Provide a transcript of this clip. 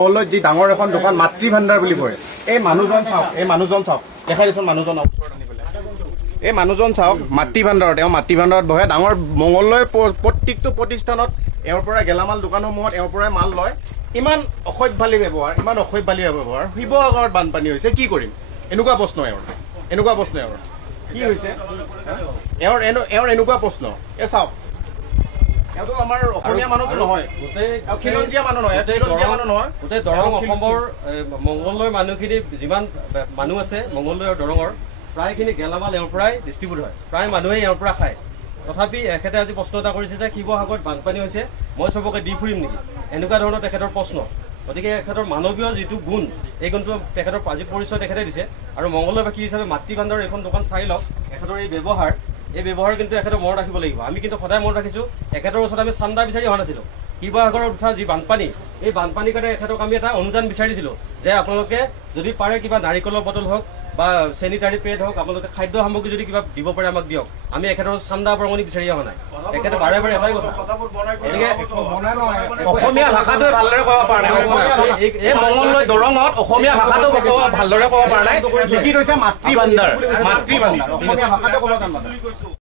মলত যি ডাঙৰ এখন দোকান মাতৃ ভাণ্ডাৰ বুলি কয় এই মানুহজন চাওক দেখাই দিছোন মানুহজন ওচৰত আনি পেলাই এই মানুহজন চাওক মাতৃ ভাণ্ডাৰত মাতৃ ভাণ্ডাৰত বহে ডাঙৰ মংগলদৈ প্ৰত্যেকটো প্ৰতিষ্ঠানত এওঁৰ পৰা গেলামাল দোকানসমূহত এওঁৰ পৰাই মাল লয় ইমান অসভ্যালী ব্যৱহাৰ শিৱসাগৰত বানপানী হৈছে কি কৰিম এনেকুৱা প্ৰশ্ন এওঁৰ কি হৈছে এওঁৰ এনেকুৱা প্ৰশ্ন চাওক এওঁতো আমাৰ অসমীয়া মানুহটো নহয় খিলঞ্জীয়া মানুহ নহয় গোটেই দৰং অসমৰ মংগলদৈৰ মানুহখিনি যিমান মানুহ আছে মংগলদৈ আৰু দৰঙৰ প্ৰায়খিনি গেলামাল এওঁৰ পৰাই ডিষ্ট্ৰিবিউট হয় প্ৰায় মানুহে এওঁৰ পৰা খায় তথাপি এখেতে আজি প্ৰশ্ন এটা কৰিছে যে শিৱসাগৰত বানপানী হৈছে মই চবকে দি ফুৰিম নেকি এনেকুৱা ধৰণৰ তেখেতৰ প্ৰশ্ন গতিকে এখেতৰ মানৱীয় যিটো গুণ এই গুণটো তেখেতৰ আজি পৰিচয় তেখেতে দিছে আৰু মংগলদৈবাসী হিচাপে মাতৃ ভাণ্ডাৰৰ এখন দোকান চাই লওক এখেতৰ এই ব্যৱহাৰ কিন্তু এখেতৰ মনত ৰাখিব লাগিব আমি কিন্তু সদায় মনত ৰাখিছোঁ এখেতৰ ওচৰত আমি চান্দা বিচাৰি অহা নাছিলোঁ শিৱসাগৰত উঠা যি বানপানী এই বানপানীৰ কাৰণে এখেতক আমি এটা অনুদান বিচাৰিছিলোঁ যে আপোনালোকে যদি পাৰে কিবা নাৰিকলৰ বটল হওক বা চেনিটাৰী পেড হওক আপোনালোকে খাদ্য সামগ্ৰী যদি কিবা দিব পাৰে আমাক দিয়ক আমি এখেতৰ চান্দা বৰঙণি বিচাৰি অহা নাই এখেতে বাৰে বাৰে এটাই কথা গতিকে অসমীয়া ভাষাটো ভালদৰে ক'ব পৰা নাই এই মংগলদৈ দৰঙত অসমীয়া ভাষাটো ভালদৰে ক'ব পৰা নাই লিখি থৈছে মাতৃ ভাণ্ডাৰ অসমীয়া ভাষাটো ক'ব জানো